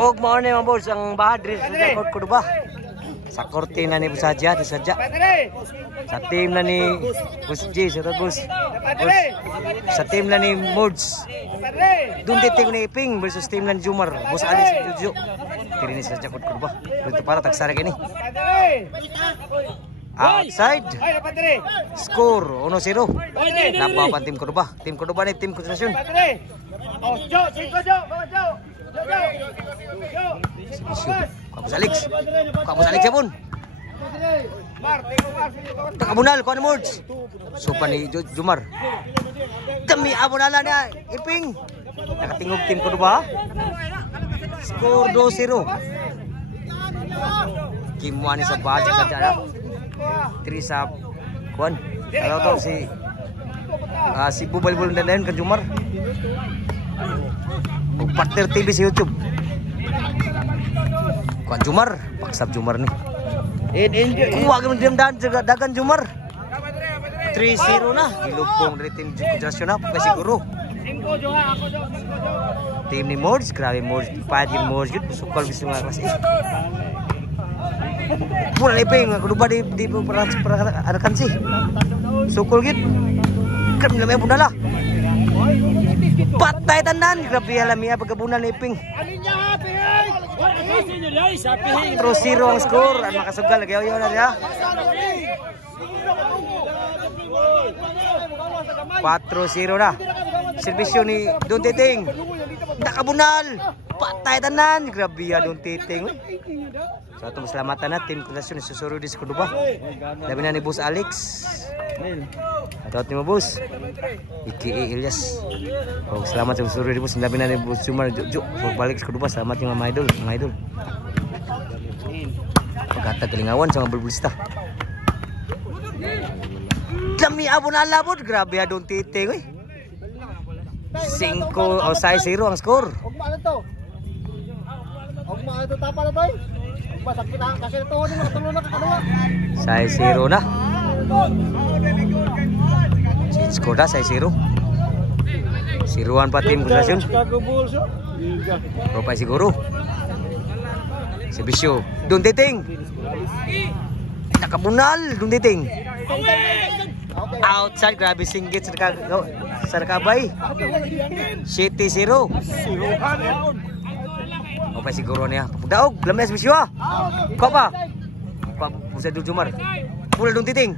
Og mao ni mga boss ang Bahadri sa Jakot Cordoba. Sa korte na ni Busadja, disadja. Sa team na ni Bus J, sa Bus. Sa team na ni Mods. Doon titing ni Iping versus team na ni Jumar. Bus Alice Juju. Kini sa Jakot Cordoba. Dito para tagsara kini. Outside. Score 1-0. Napapan team Cordoba. Team Cordoba ni team Konsentrasyon. Kapus Alex. Kapus Alex ya pun. Takabunal ko ni Mords. Supa ni Jumar. Demi abunala niya Iping. Nakatingog team Cordoba. Score 2-0. Kimuan sa budget saja. Trisa kuan. Kalau tahu si Bubal dan lain ke Jumar. Partner TV si YouTube. Kuan Jumar, paksap Jumar nih. Kuwag mo diam dagan Jumar. 3-0 na. Ilupong dari tim Konsentrasyon na pa siguro. Tim ni Mods, grabe Mods, padi Mods gid sukol bis mga kelas. Mula Iping Cordoba di peranakan sih. Sukol gid. Kan namanya budala. Patay tanan, grabe alami pagkabunan ni Iping. Terus 0 ang skor, ang makasugal lagi yaw na dia. 4-0 na. Serbisyo ni Don Titing. Nakabunal. Patay tanan, grabe ya Don Titing. Satu keselamatan na tim Konsentrasyon susuru di Cordoba. Labi na ni Bus Alex. Atau tim Bus Iki Ilyas. Oh, selamat susuru di Bus. Labi na ni Bus Jumar Juk balik ke Cordoba. Selamat yang Maidul. Pagkata kelingawan sama Bulbulista. Demi abunala bud, grabe ya Don Titing. 5 o 6-0 ang skor. Saya 0 na. Skor dah saya 0. Siruan pa tim Konsentrasyon. Propay siguro. Serbisyo Don Titing. Nakabunal Don Titing. Outside, grabe singgit sa nakabay. 7-0. Apa siguro niya? Daog, lamas bisyo. Ko pa. Busa du Jumar. Pula Don Titing.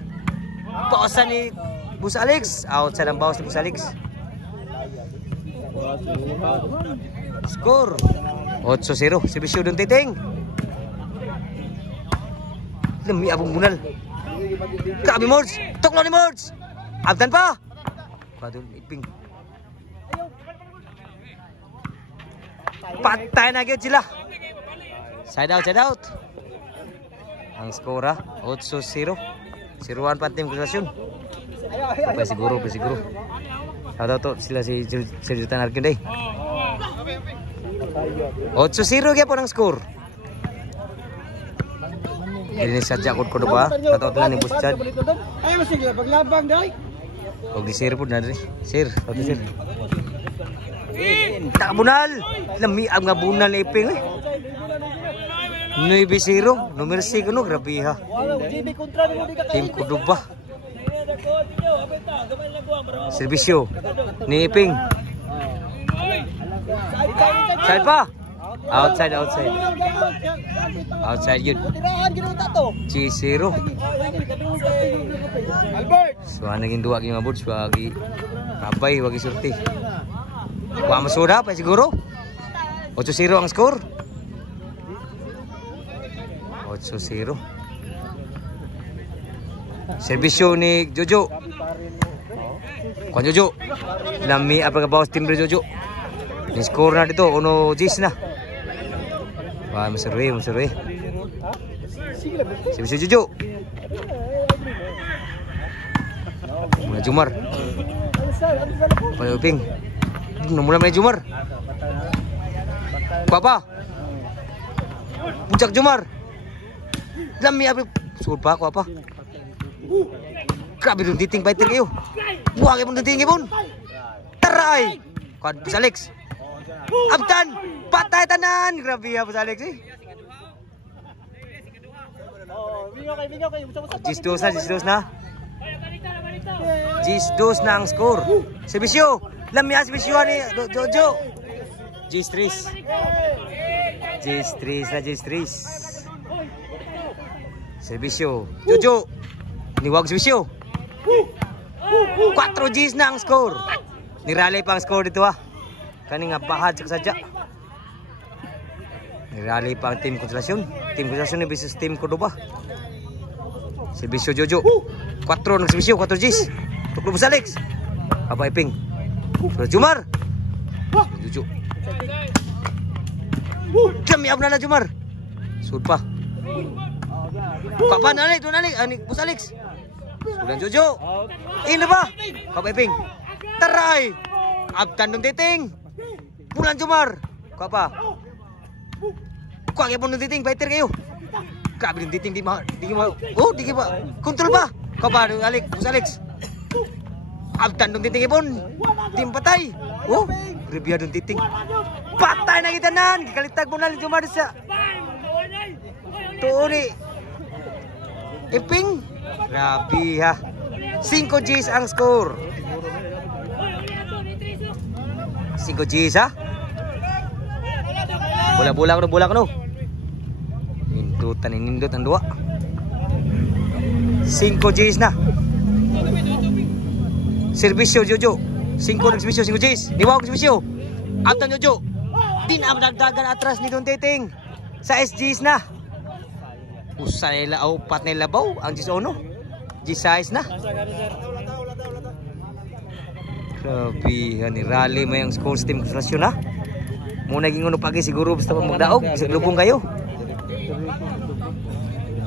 Pausan ni Bus Alex. Outside ang bawas ni Bus Alex. Skor 8-0. Serbisyo Don Titing. Demi abong bunal. Grabe Mords. Tuklo ni Mords. Abdan pa. Padul Iping. Patay na gyud sila. Side out. Ang skora 8-0. Siruan pa tim Konsentrasyon. Pa siguro. Tahu sila si Serjutan Arkin deh. 8-0 kaya po ang skor. Ini saja Jakot Cordoba. Tahu telan ni Bus Chad. Ayo sige paglabang dai. Og di share pud na diri. Share, tahu share. Tak bunal. Lami ang nga bunal ni Iping. 9-0, numero 5 no, grabe ha. Tim Cordoba. Serbisyo ni Iping. Side pa. Outside. Outside yun. C0. Suwa naging dua kay mabud, suwa gi kabay wagi surti. Wa masuda pa siguro. 8-0 ang score. 8-0. Serbisyo ni Jojo. Kuan Jojo. Lami apa ka bawas timbre Jojo. Ni score na dito 1-10 na. Wah, maseru. Serbisyo Jojo. Mula Jumar. Iping. Mula Jumar. Apa? Puncak Jumar. Lami apa? Surpa ko apa? Grabe Don Titing fighter kayo. Buwag mo Don Titing pun. Taray. Kuan Bus Alex. Abtan! Patay tanan! Grabe ha, Boss Alex eh. Gisdos na. Gisdos na ang score. Servisyo. Lamya servisyo ni Jojo. Gis-3 na. Servisyo. Jojo. Niwag servisyo. 4 Gs na ang score. Nirally pa ang score dito ha. Kani nga bahad sa sadya. Nirally pa ang Team Konsolasyon. Team Konsolasyon ni versus Team Cordoba. Servisyo Jojo. 4 nagservisyo, 4 Gs. Tuklo Boss Alex. Abay Ping. Sudah Jumar. Jojo. Kami abna na Jumar. Sud pa. Kapan nalik, ani Boss Alex. Sudah Jojo. Ini ba? Kabay Ping. Taray. Abtan dong titing. Pulan Jumar. Kapa? Kuang ya pun titing, fighter kayo. Grabe yung titing di ma. Oh, di ba? Kontrol ba? Kapa Alex, Boss Alex. Abtan dong titing ipon. Tim patay. Oh, grabe dong titing. Patay na kita nan. Kalitag mo na Jumar sa. Tuori. Iping. Grabe ha. 5 Gs ang score. 5 Gs ha. Bola no. Nindot ang dua. 5 Gs na. Servisyo Jojo. 5 nagservisyo, 5 Gs. Niwag servisyo. Abtan Jojo. Dinamdagdagan atras ni Don Titing. Sa SGs na. Usa nila o pat nila baw ang Gs ono. G6 na. Grabe, ni rally mo yung score Team Konsolasyon ha. Muna naging uno pagi siguro basta pa magdaog, isang lubong kayo.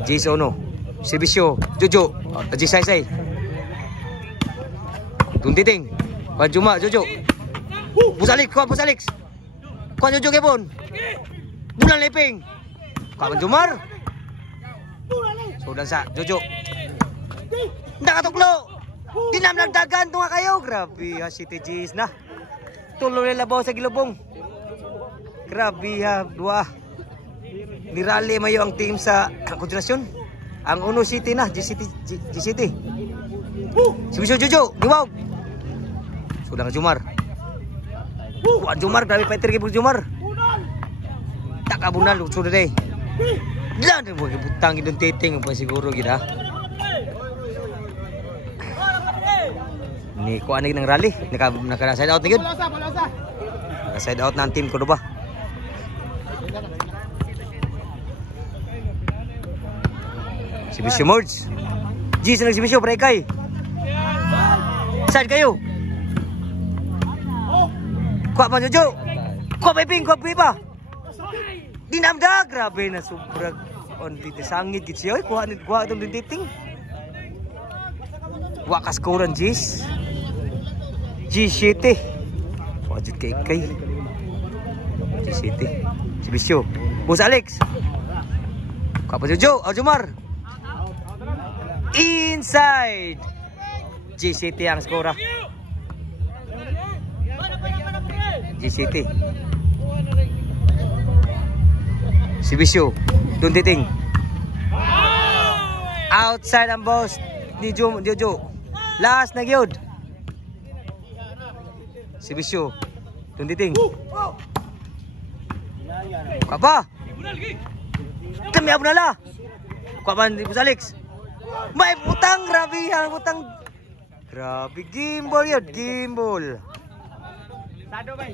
Gs ono. Servisyo, Jojo, G6 ay. Don Titing. Kuan Juma, Jojo. Boss Alex. Kuan Jojo kepon. Bulan leping. Kuan Jumar. Sudan sa Jojo. Nakatuklo. Dinamdagdagan to nga kayo. Grabe ha, City Gs na. Tuloy nila baw sa gilubong. Grabe ha, dua. Nirally mayo ang team sa Konsolasyon. Ang uno City na, G-City. Servisyo Jojo, niwag. Sudah ka Jumar. Kuan Jumar, grabe fighter kay Jumar. Takabunal, sudah deh. Dilan mo gibutang gidon titing pa siguro gid ha. Ni kuan ng rally, naka side out na gyud. Naka side out ng Team Cordoba. Servisyo merge. G sa nagservisyo pre kay. Side kayo. Kuha pa Jojo. Kuha pa. Dinamdag, grabe na sobrang on dito sangit gid siya. Kuha itong titing. Wakas koran Gs. G7. Wajud kay G7. Servisyo. Boss Alex. Kuha pa Jojo, Jumar. Inside. G7 ang skora. G7. Servisyo. Don Titing. Outside ang boss ni Jojo. Last na gyud. Servisyo. Don Titing. Kapa? Kami abnala. Kapan Boss Alex? May putang, grabe ang putang. Grabe gimbal yun, gimbal. Sado bay.